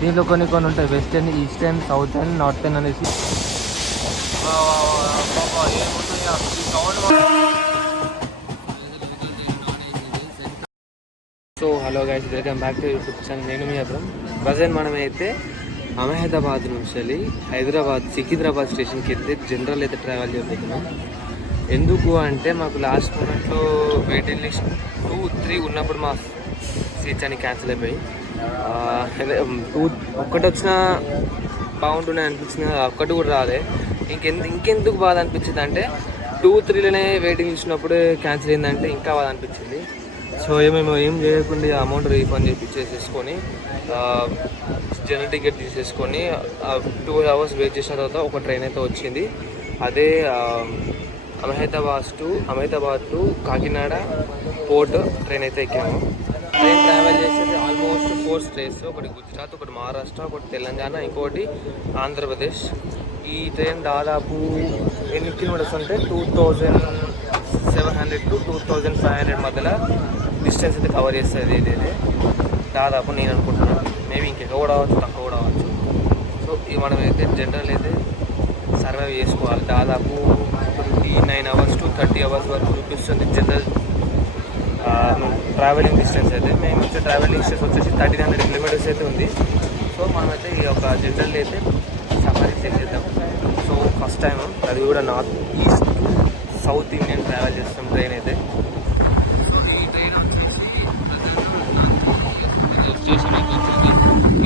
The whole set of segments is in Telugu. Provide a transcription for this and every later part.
దీంట్లో కొన్ని కొన్ని ఉంటాయి, వెస్టర్న్, ఈస్టర్న్, సౌతర్న్, నార్థర్న్ అనేసి. So hello guys, welcome back to YouTube channel. నేను మీ అబ్రం. ప్రజెంట్ మనమైతే అహ్మదాబాద్ నుంచి వెళ్ళి హైదరాబాద్ సికింద్రాబాద్ స్టేషన్కి అయితే జనరల్ అయితే ట్రావెల్ చేయబోతున్నాం. ఎందుకు అంటే మాకు లాస్ట్ మూమెంట్లో వెయిటింగ్ లిస్ట్ 2-3 ఉన్నప్పుడు మా సీట్స్ అని క్యాన్సిల్ అయిపోయి ఒక్కటి వచ్చినా బాగుంటున్నాయి అనిపించింది, ఒక్కటి కూడా రాలే. ఇంకెందుకు బాధ అనిపించింది అంటే 2-3లోనే వెయిటింగ్ ఇచ్చినప్పుడు క్యాన్సిల్ అయిందంటే ఇంకా బాధ అనిపించింది. సో మేము ఏం చేయకుండా అమౌంట్ రీఫండ్ చేసేసుకొని జనరల్ టికెట్ తీసేసుకొని 2 hours వెయిట్ చేసిన తర్వాత ఒక ట్రైన్ అయితే వచ్చింది. అదే Ahmedabad to Kakinada port train అయితే ఎక్కాము. ట్రైన్ ట్రావెల్ చేసేది ఆల్మోస్ట్ 4 స్టేట్స్, ఒకటి గుజరాత్, ఒకటి మహారాష్ట్ర, ఒకటి తెలంగాణ, ఇంకోటి ఆంధ్రప్రదేశ్. ఈ ట్రైన్ దాదాపు ఎన్ని కిలోమీటర్స్ అంటే 2700 to 2500 మధ్యలో డిస్టెన్స్ అయితే కవర్ చేస్తుంది. ఇదైతే దాదాపు నేను అనుకుంటున్నాను, మేబీ ఇంకెక్కువ కూడా అవ్వచ్చు, తక్కువ కూడా అవ్వచ్చు. సో మనం అయితే జనరల్ అయితే సర్వైవ్ చేసుకోవాలి. దాదాపు 29 hours to 30 hours వరకు చూపిస్తుంది జనరల్ ట్రావెలింగ్ డిస్టెన్స్ అయితే. మేము వచ్చే ట్రావెలింగ్ డిస్టెన్స్ వచ్చేసి 1300 kilometers అయితే ఉంది. సో మనమైతే ఈ యొక్క జనరల్ అయితే సఫారీ చేద్దాం. సో ఫస్ట్ టైం, అది కూడా north east to south Indian travel చేస్తాం ట్రైన్ అయితే.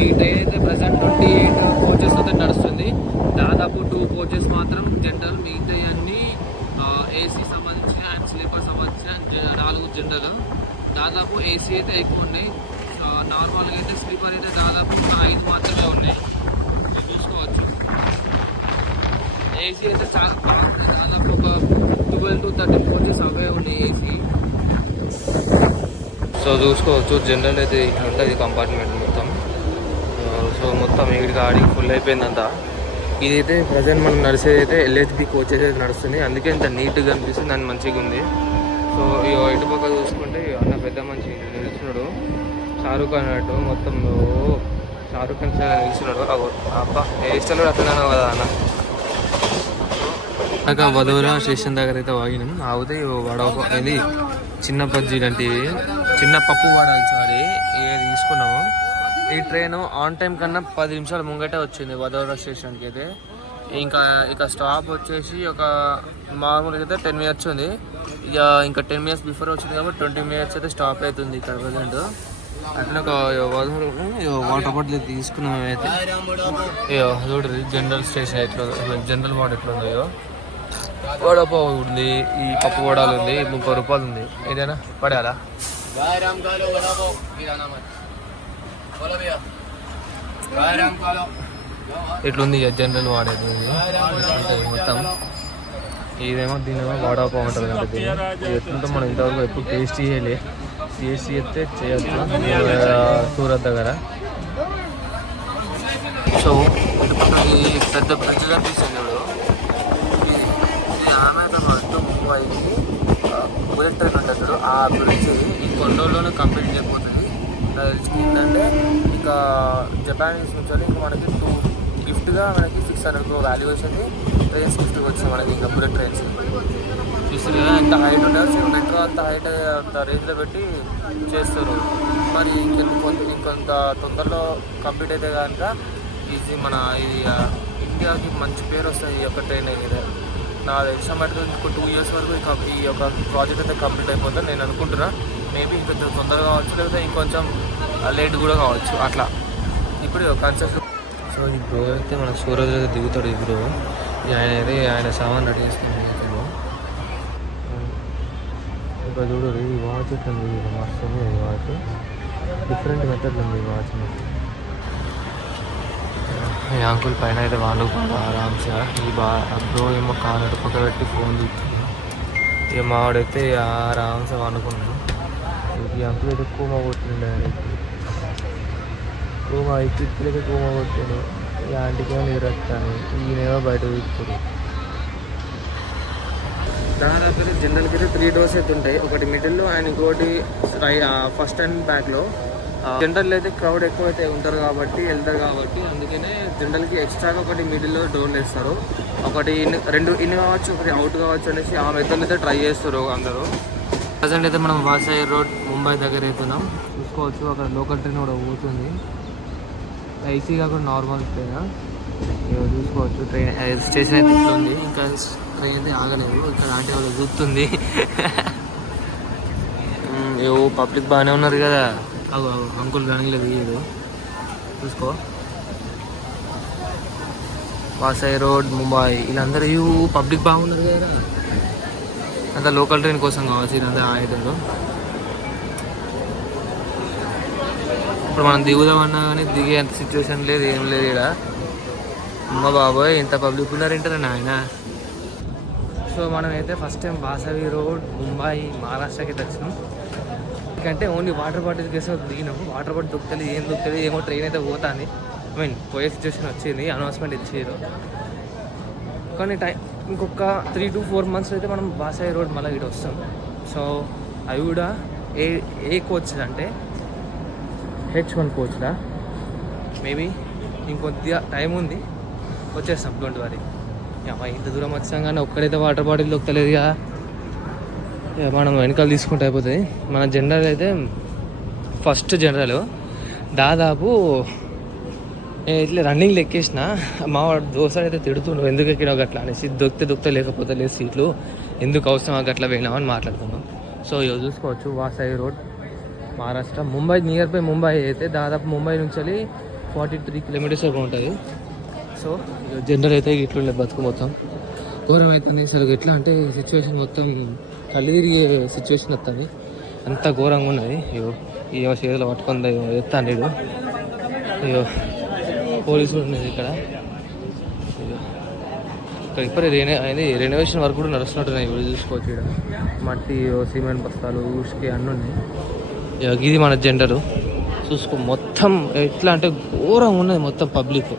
ఈ ట్రైన్ అయితే ప్రజెంట్ 28 coaches అయితే నడుస్తుంది. దాదాపు 2 coaches మాత్రం జనరల్, మిగతా అన్నీ ఏసీ సంబంధించిన అండ్ స్లీపర్ సంబంధించిన 4 జనరల్. దాదాపు ఏసీ అయితే ఎక్కువ ఉన్నాయి. నార్మల్గా అయితే స్లీపర్ అయితే దాదాపు 5 మాత్రమే ఉన్నాయి, చూసుకోవచ్చు. ఏసీ అయితే చాలా బాగుంది, దాదాపు ఒక 12 to 13 coaches అవే ఉన్నాయి ఏసీ. సో చూసుకోవచ్చు, జనరల్ అయితే ఇక్కడ ఉంటుంది కంపార్ట్మెంట్ మొత్తం. సో మొత్తం ఇక్కడికి ఆడికి ఫుల్ అయిపోయిందంతా. ఇదైతే ప్రజెంట్ మనం నడిచేది అయితే ఎల్హెచ్బి కోచెస్ అయితే నడుస్తుంది, అందుకే ఇంత నీట్గా అనిపిస్తుంది, దాన్ని మంచిగా ఉంది. సో ఇటు పక్క చూసుకుంటే అన్న పెద్ద మంచి నిలుస్తున్నాడు, షారూఖ్ ఖాన్ అన్నట్టు. మొత్తం షారూఖ్ ఖాన్ నిలుస్తున్నాడు. అబ్బా ఏ ఇష్టంలో అట్లనే కదా అన్న. ఇంకా వధువుల స్టేషన్ దగ్గర అయితే వాగినాం. ఆగితే వడపావ్ ఇది చిన్న బజ్జీ లాంటివి, చిన్న పప్పు వాడాల్సి తీసుకున్నాము. ఈ ట్రైన్ ఆన్ టైం కన్నా 10 నిమిషాలు ముంగటే వచ్చింది వధోరా స్టేషన్కి అయితే. ఇక స్టాప్ వచ్చేసి ఒక మామూలుగా అయితే 10 minutes ఉంది. ఇంకా 10 minutes బిఫోర్ వచ్చింది కాబట్టి 20 minutes అయితే స్టాప్ అవుతుంది ఇక్కడ ప్రజెంట్. అట్లా ఒక వాటర్ బాటిల్ తీసుకున్నాం మేమైతే. చూడండి జనరల్ స్టేషన్ ఎట్లా, జనరల్ వార్డ్ ఎట్లా ఉందో. వడపావ్ ఉంది, ఈ పప్పు వడాలు ఉంది, 30 రూపాయలు ఉంది. ఏదైనా పడాలా ఇట్లుంది జనరల్ వాడేది మొత్తం. ఇదేమో దీనిమో వడపావ్ ఉంటుంది అంటే దీన్ని ఎట్లుంటే మనం ఇంతవరకు ఎప్పుడు టేస్ట్ చేయలే. టేస్ట్ చేస్తే చేయొచ్చు సూరత్ దగ్గర. సో ఈ పెద్ద బ్రిడ్జ్ కనిపిస్తుంది ఇప్పుడు. అహ్మదాబాద్ టు ముంబైకి బుల్లెట్ ట్రైన్ ఉంటుంది. ఆ బ్రిడ్జ్ ఈ కొన్ని రోజుల్లోనే కంప్లీట్ చేయబోతుంది. ఏంటంటే ఇక జపానీస్ నుంచి ఇంకా మనకి గిఫ్ట్గా మనకి 600 crore వాల్యుయేషన్ ట్రైన్స్ గిఫ్ట్గా వచ్చింది మనకి. ఇంకా బుల్లెట్ ట్రైన్స్ చూస్తారు కదా ఎంత హైట్ ఉంటుంది, మెట్రో అంత హైట్ అంత రేంజ్లో పెట్టి చేస్తారు. మరి ఇంకొంత తొందరలో కంప్లీట్ అయితే కనుక మన ఇది ఇండియాకి మంచి పేరు వస్తుంది ఈ యొక్క ట్రైన్ అనేది. నా ఎగ్జామ్ అయితే ఇంకో 2 years వరకు ఈ యొక్క ప్రాజెక్ట్ అయితే కంప్లీట్ అయిపోతుంది నేను అనుకుంటున్నా. మేబీ ఇంకొంచెం తొందరగా కావచ్చు, లేకపోతే ఇంకొంచెం లేట్ కూడా కావచ్చు అట్లా. ఇప్పుడు కన్సెప్ట్. సో ఈ బ్రో అయితే మన సూరజ్ అయితే దిగుతాడు. ఈ బ్రో ఆయన సామాన్ రెడీ చేసుకుంటాడు. ఇంకా చూడు ఈ వాచ్ ఎట్లుంది, మస్తు ఉంది ఈ వాచ్. డిఫరెంట్ మెథడ్ ఉంది ఈ వాచ్. ఈ అంకుల్ పైన అయితే వాళ్ళు ఆరామ్సా ఈ బ్రో ఏమో కాలు పక్క పెట్టి ఫోన్ చూస్తుంది. ఇక మావాడైతే ఆరామ్సా అనుకున్నాడు. ఈ అంకుల్ అయితే కూమ కొట్టిండే, కూమ ఇప్పుడైతే కూమ కొట్టాడు. ఈ ఆంటీకేమో నీరు వస్తాను, ఈయనేమో బయట చూస్తారు. దాదాపు అయితే జనరల్కి అయితే 3 doors అయితే ఉంటాయి. ఒకటి మిడిల్లో అండ్ ఇంకోటి ఫస్ట్ అండ్ బ్యాక్లో. జనరల్ అయితే క్రౌడ్ ఎక్కువైతే ఉంటారు కాబట్టి వెళ్తారు కాబట్టి అందుకనే జనరల్కి ఎక్స్ట్రాగా ఒకటి మిడిల్లో డోర్లు వేస్తారు. ఒకటి రెండు ఇన్ కావచ్చు, ఒకటి అవుట్ కావచ్చు అనేసి ఆ మెథడ్లో అయితే ట్రై చేస్తారు అందరూ. ప్రజెంట్ అయితే మనం వాసాయి రోడ్ ముంబై దగ్గర అవుతున్నాం. చూసుకోవచ్చు అక్కడ లోకల్ ట్రైన్ కూడా పోతుంది. ఐసీ కాకుండా నార్మల్ ట్రైన్ చూసుకోవచ్చు. ట్రైన్ స్టేషన్ అయితే ఇట్లా ఉంది. ఇంకా ట్రైన్ అయితే ఆగలేదు. ఇక్కడ ఆంటీ వాళ్ళు చూస్తుంది. ఏవో పబ్లిక్ బాగానే ఉన్నారు కదా. అంకుల్ కానీలేదు ఇది చూసుకో. వాసాయి రోడ్ ముంబై వీళ్ళందరూ పబ్లిక్ బాగున్నారు కదా. అంతా లోకల్ ట్రైన్ కోసం కావచ్చు ఇదంతా ఆయుధాలు. ఇప్పుడు మనం దిగుదామన్నా కానీ దిగే అంత సిచ్యువేషన్ లేదు, ఏం లేదు ఇక్కడ. అమ్మ బాబోయ్ ఇంత పబ్లిక్ ఉన్నారంటారా నాయన. సో మనమైతే first time Vasai road Mumbai మహారాష్ట్రకి వచ్చినాం. ఎందుకంటే ఓన్లీ వాటర్ బాటిల్ కేసు దిగినాము. వాటర్ బాటిల్ దొరుకుతుంది, ఏం దొరుకుతుంది ఏమో. ట్రైన్ అయితే పోతుంది, పోయే సిచ్యువేషన్ వచ్చింది. అనౌన్స్మెంట్ ఇచ్చారు. కానీ ఇంకొక 3 to 4 months అయితే మనం వాసాయి రోడ్ మళ్ళీ ఇటు వస్తాం. సో అవి కూడా ఏ కోచ్ అంటే H1 కోచ్లా మేబీ ఇంకొద్దిగా టైం ఉంది, వచ్చేస్తాం. Don't worry. ఇంత దూరం వచ్చాం కానీ ఒక్కడైతే వాటర్ బాటిల్ దొరకలేదు కదా. మనం వెనకాల తీసుకుంటే అయిపోతుంది. మన జనరల్ అయితే ఫస్ట్ జనరల్ దాదాపు ఇట్లా రన్నింగ్ ఎక్కేసిన. మా వాడు దోసాడు అయితే తిడుతుండు, ఎందుకు ఎక్కినావు అట్లా అనేసి. దొక్కితే లేకపోతే లేదు సీట్లు, ఎందుకు అవసరం అట్లా పోయినామని మాట్లాడుతున్నాం. సో ఇవి చూసుకోవచ్చు Vasai road Maharashtra Mumbai. Nearby Mumbai అయితే దాదాపు ముంబై నుంచి 43 kilometers ఉంటుంది. సో జనరల్ అయితే ఇట్లుండే బతుకు మొత్తం ఘోరం అవుతుంది. అసలు ఎట్లా అంటే సిచ్యువేషన్ మొత్తం కళ్ళు తిరిగే సిచ్యువేషన్ వస్తుంది. అంత ఘోరంగా ఉన్నది. ఇవో చేతులు పట్టుకుంది ఎత్తాను. ఇవో పోలీసులు ఉన్నది ఇక్కడ. ఇప్పుడే రెనోవేషన్ వర్క్ కూడా నడుస్తున్నట్టున్నాయి. ఇప్పుడు చూసుకోవచ్చు ఇక్కడ మట్టి, సిమెంట్ బస్తాలు, ఊసుకి అన్నీ ఉన్నాయి. ఇది మన జెండరు చూసుకో. మొత్తం ఎట్లా అంటే ఘోరంగా ఉన్నది మొత్తం పబ్లిక్.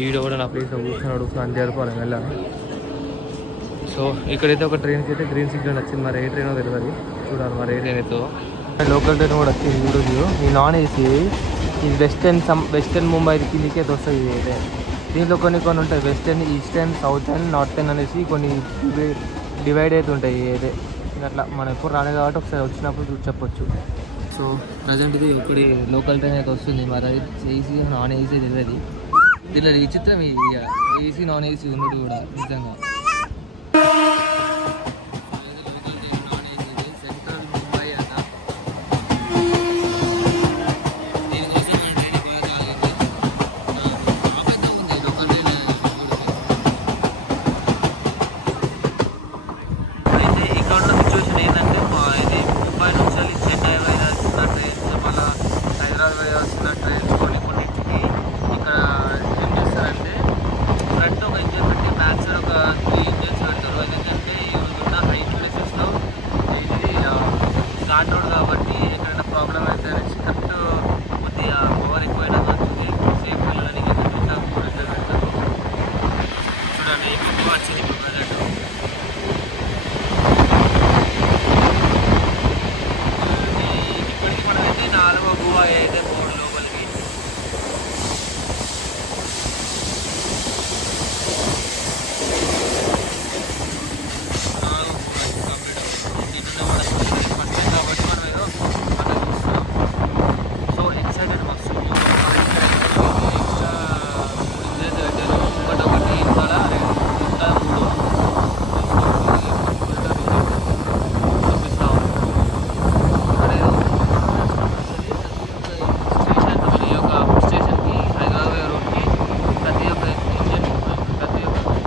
ఈడ కూడా నా ప్లేస్లో కూర్చున్నాడు, అని జరపాలి వెళ్ళాలి. సో ఇక్కడైతే ఒక ట్రైన్కి అయితే గ్రీన్ సిగ్నల్ వచ్చింది. మరి ఏ ట్రైనో తెలియదు, చూడాలి మరి ఏ ట్రైన్ అయితే. లోకల్ ట్రైన్ కూడా వచ్చింది. ఈరోజు ఈ నాన్ ఏసీ ఇది వెస్టర్న్ ముంబై కిందికి అయితే వస్తుంది. ఇది అయితే దీంట్లో కొన్ని ఉంటాయి. వెస్టర్న్, ఈస్టర్న్, సౌతర్న్, నార్థర్న్ అనేసి కొన్ని డివైడ్ అయితే ఉంటాయి. అయితే అట్లా మనం ఎప్పుడు రాలేదు కాబట్టి ఒకసారి వచ్చినప్పుడు చెప్పొచ్చు. సో ప్రజెంట్ ఇది ఒకటి లోకల్ ట్రైన్ అయితే వస్తుంది. మరి ఏసీ నాన్ ఏసీ తెలియదు. దీనిలో విచిత్రం ఏసీ నాన్ ఏసీ ఉన్నట్టు కూడా నిజంగా.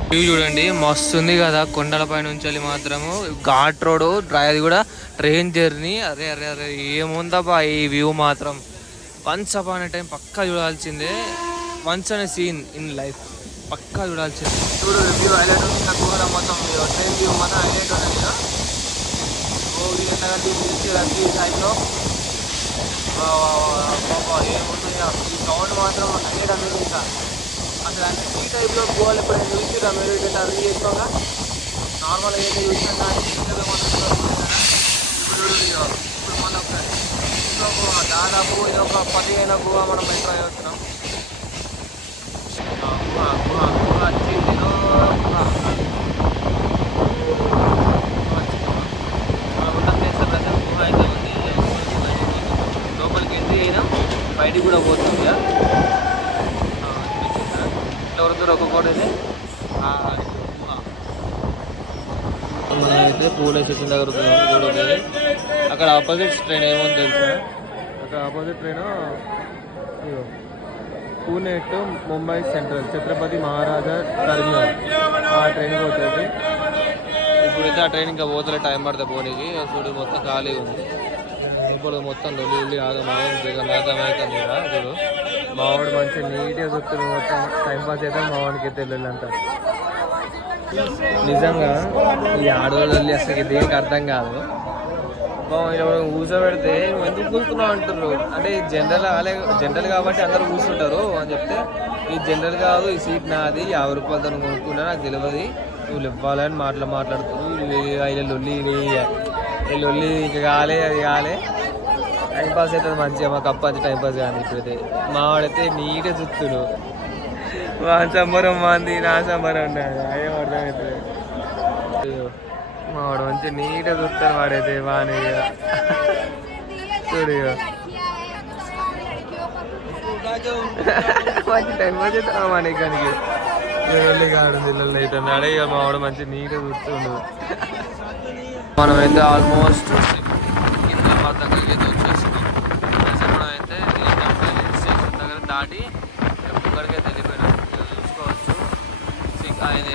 వ్యూ చూడండి మస్తు ఉంది కదా. కొండలపై నుంచి మాత్రము ఘాట్ రోడ్, అది కూడా ట్రైన్ జర్నీ. అరే అరే అరే ఏముందబ్బా ఈ వ్యూ మాత్రం. వన్స్ అపాన్ ఏ టైం పక్కా చూడాల్సిందే. వన్స్ అనే సీన్ ఇన్ లైఫ్ పక్కా చూడాల్సిందే. చూడు వ్యూ హైలైట్ ఉంది. నాకు మొత్తం ట్రైన్ వ్యూ మాత్రం హైలైట్ ఉన్నది. ఏముంది ఈ సౌండ్ మాత్రం హైలైట్ అనేది. ఇంకా అసలు అంటే ఈ టైప్లో గోవాలు ఎప్పుడైనా చూసిరా మీరు? ఇట్లా టర్న్ చేసుకోగా నార్మల్గా అయితే చూసినా కానీ ఇప్పుడు మనం గుహ, దాదాపు ఇది ఒక 15 గుహ మనం మెట్రో అవుతున్నాం. గుహ గుహ గుహ వచ్చింది ఉన్న ప్లేస్ ప్రజెంట్ గుహ అయితే ఉంది. లోపలికి ఎంట్రీ అయినా బయటికి కూడా పోతుంది. ఇట్లా వరకు ఒక్కొక్కటి అయితే మనం అయితే పూలే స్టేషన్ దగ్గర చూడలేదు. అక్కడ ఆపోజిట్ ట్రైన్ ఏమో తెలుసా, అక్కడ opposite train Pune to Mumbai central Chhatrapati Maharaja terminal ఆ ట్రైన్కి పోతుంది. ఇప్పుడైతే ఆ ట్రైన్ ఇంకా పోతలే, టైం పడుతుంది పోనీకి. చూడు మొత్తం ఖాళీ ఉంది. ఇప్పుడు మొత్తం లొల్లి ఆగమవుతుంది, జగన్నాథమవుతుంది కదా. చూడు మావాడు మంచిగా నీట్గా చూస్తుంది, మొత్తం టైంపాస్ అయితే మావాడికి తెలియదంతా. నిజంగా ఈ ఆడవాళ్ళు అసలు దేనికి అర్థం కాదు. కూర్చోబెడితే నువ్వు ఎందుకు కూర్చున్నావు అంటున్నారు. అంటే జనరల్ కాబట్టి అందరూ కూర్చుంటారు అని చెప్తే, ఈ జనరల్ కాదు, ఈ సీట్ నాది, 50 రూపాయలతో కొనుక్కున్నా, నాకు తెలియదు, నువ్వు ఇవ్వాలని మాట్లాడుతున్నారు. లొల్లి ఇక కాలే, అది కాలే. టైంపాస్ అవుతుంది మంచిగా, మాకు అప్పటి టైంపాస్ కానీ. ఇప్పుడైతే మావాడైతే నీట్గా చూస్తుడు. మా సంబరం మంది, నా సంబరం ఉండదు, అయ్యో అర్థమవుతుంది. మావాడు మంచిగా నీట్గా చూస్తాను వాడైతే బాగానే. చూడు మంచి టైం పాస్ అవుతాం మనకి. లొల్లి కాడు పిల్లలు అయితే అడే మావాడు మంచిగా నీట్గా చూస్తుండు. మనమైతే ఆల్మోస్ట్ సికింద్రాబాద్ దగ్గరికి అయితే వచ్చేసినాం. మనమైతే స్టేషన్ దగ్గర దాటి ముంగడికైతే వెళ్ళిపోయినాం. చూసుకోవచ్చు ఆయన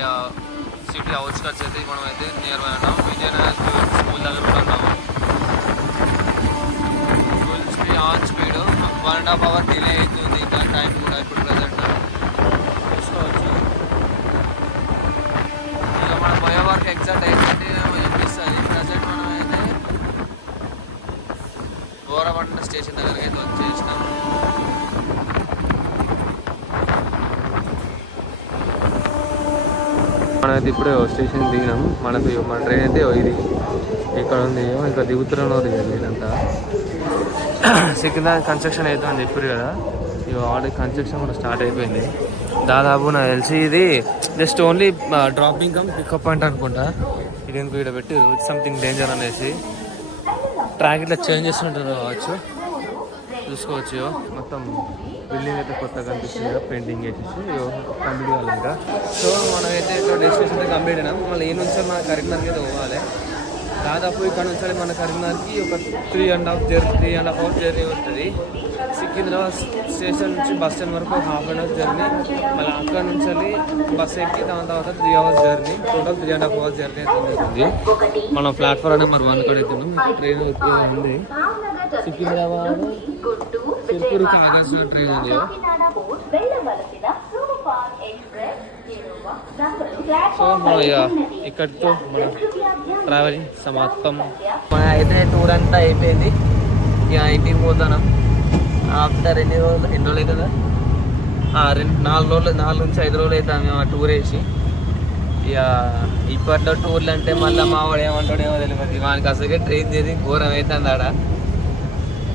సిటీ అవుట్స్కట్స్ అయితే మనమైతే నియర్ బై ఉన్నాం. విజయనగర్ స్కూల్ దగ్గర కూడా ఉన్నాము. Full speed, on speed, 1.5 hour delay అవుతుంది ఇంకా టైం కూడా ఇప్పుడు ప్రజెంట్ చూసుకోవచ్చు. ఇక మనం పోయే వరకు ఎగ్జాక్ట్ ఏంటంటే అనిపిస్తుంది. ప్రజెంట్ మనం అయితే గోరబండ స్టేషన్ దగ్గరికి అయితే వచ్చేసినాం. మనమైతే ఇప్పుడే స్టేషన్ దిగినాము. మన ట్రైన్ అయితే ఇది ఇక్కడ ఉంది, ఇక్కడ దిగుతున్నాను నేనంతా. సికింద్రాబాద్ కన్స్ట్రక్షన్ అయితే అని చెప్పారు కదా, ఇక ఆల్రెడీ కన్స్ట్రక్షన్ కూడా స్టార్ట్ అయిపోయింది. దాదాపు నాకు తెలిసి ఇది just only dropping come pickup point అనుకుంటా. ఇది ఎందుకు ఇక్కడ పెట్టి సంథింగ్ డేంజర్ అనేసి ట్రాక్ ఇట్లా చేంజ్ చేస్తుంటారు కావచ్చు. చూసుకోవచ్చు మొత్తం బిల్డింగ్ అయితే కొత్తగా కనిపిస్తుంది, పెయింటింగ్ వేసేసి కంప్లీట్ కావాలి ఇంకా. సో మనమైతే ఇక్కడ డెస్టినేషన్ అయితే కంప్లీట్ అయినాం. మళ్ళీ ఈ నుంచి మన కరీంనగర్కి అయితే పోవాలి. దాదాపు ఇక్కడ నుంచి మన కరీంనగర్కి ఒక 3.5 hours జర్నీ ఉంటుంది. సికింద్రాబాద్ స్టేషన్ నుంచి బస్ స్టాండ్ వరకు 1/2 hour జర్నీ. మళ్ళీ అక్కడ నుంచి బస్ ఎక్కి దాని తర్వాత 3 hours journey. Total 3.5 hours journey అయితే ఉంటుంది. మనం ప్లాట్ఫామ్ అనేది మరి 1 కూడా అవుతున్నాం. ట్రైన్ ఉంది సికింద్రాబాద్ తిరుపూర్కి ఆగస్టు ట్రైన్ ఉంది. సో మన ఇక్కడితో మన ట్రావెలింగ్ సమాప్తం. మన అయితే టూర్ అంతా అయిపోయింది. ఇక ఇంటికి పోతాను. ఆఫ్టర్ ఎన్ని రోజులు కదా, 4 నుంచి 5 రోజులు అవుతాం మేము ఆ టూర్ వేసి. ఇక ఇప్పట్లో టూర్లు అంటే మళ్ళీ మా వాడు ఏమంటాడేమో తెలియదు. వానికి అసలుకే ట్రైన్ చేసి ఘోరం అవుతుంది. ఆడ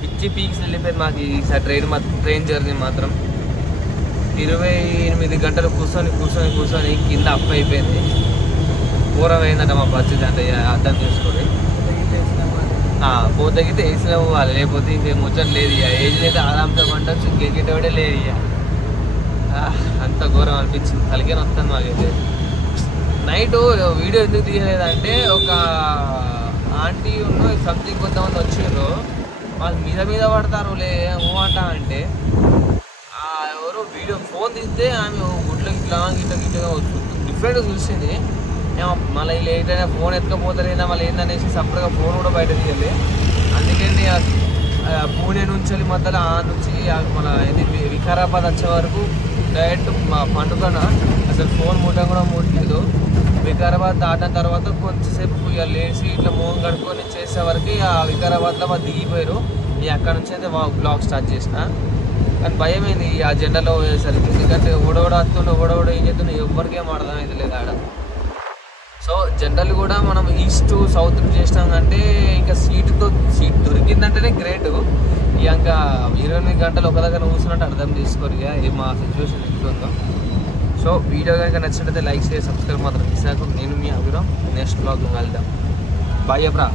పిచ్చి పీక్స్ వెళ్ళిపోయింది మాకు ఈసారి ట్రైన్ జర్నీ మాత్రం. 28 గంటలు కూర్చొని కింద అప్ అయిపోయింది. ఘోరం అయిందంట మా పరిస్థితి. అంటే అర్థం చేసుకోండి. పోతగితే వేసిన పోవాలి, లేకపోతే ఇంకే ముచ్చట లేదు. ఇక ఏజ్ లేదు, ఆరాంతో పంటచ్చు, ఇంకెక్కేటోడే లేదు. ఇక అంత ఘోరం అనిపించింది. కలిగే వస్తాను మాకైతే. నైట్ వీడియో ఎందుకు తీయలేదంటే, ఒక ఆంటీ సంథింగ్ కొంతమంది వచ్చారు, వాళ్ళు మీద పడతారు అంట. అంటే ఎవరో వీడియో ఫోన్ తీస్తే ఆమె గుడ్లో గిట్లా వస్తుంది. డిఫరెంట్గా చూసింది. మళ్ళీ లేట్ అయినా ఫోన్ ఎత్తుకపోతారైనా మళ్ళీ ఏందనేసి సపరేట్గా ఫోన్ కూడా బయట తీయాలి. అందుకని పూణే నుంచి మధ్యలో ఆ నుంచి మన వికారాబాద్ వచ్చే వరకు డైరెక్ట్ మా పండుగన అసలు ఫోన్ ముట్టం కూడా ముట్టలేదు. వికారాబాద్ దాటిన తర్వాత కొంచెంసేపు ఇక లేచి ఇట్లా మోహం కడుక్కొని చేసే వరకు ఆ వికారాబాద్లో వాళ్ళు దిగిపోయారు. ఇక అక్కడ నుంచి అయితే బ్లాగ్ స్టార్ట్ చేసిన. కానీ భయమైంది ఆ జెండాలో పోయేసరికి. ఎందుకంటే ఓడోడ వస్తుండే, ఓడోడ ఏం చేస్తుండే ఎవరికేం అర్థమైతే లేదు ఆడ. సో జనరల్ కూడా మనం ఈస్ట్ సౌత్ చేసినాం అంటే ఇంకా సీట్ దొరికిందంటేనే గ్రేట్. ఇంకా 28 గంటలు ఒక దగ్గర కూర్చున్నట్టు అర్థం చేసుకోరు ఇక మా సిచ్యువేషన్ ఎట్లుందో. సో వీడియో కనుక నచ్చినట్లయితే లైక్ చేసి సబ్స్క్రైబ్ మాత్రం చేశాక నేను మీ అభిరామ్ నెక్స్ట్ బ్లాగ్ వెళ్దాం. బాయ్ అబ్రా.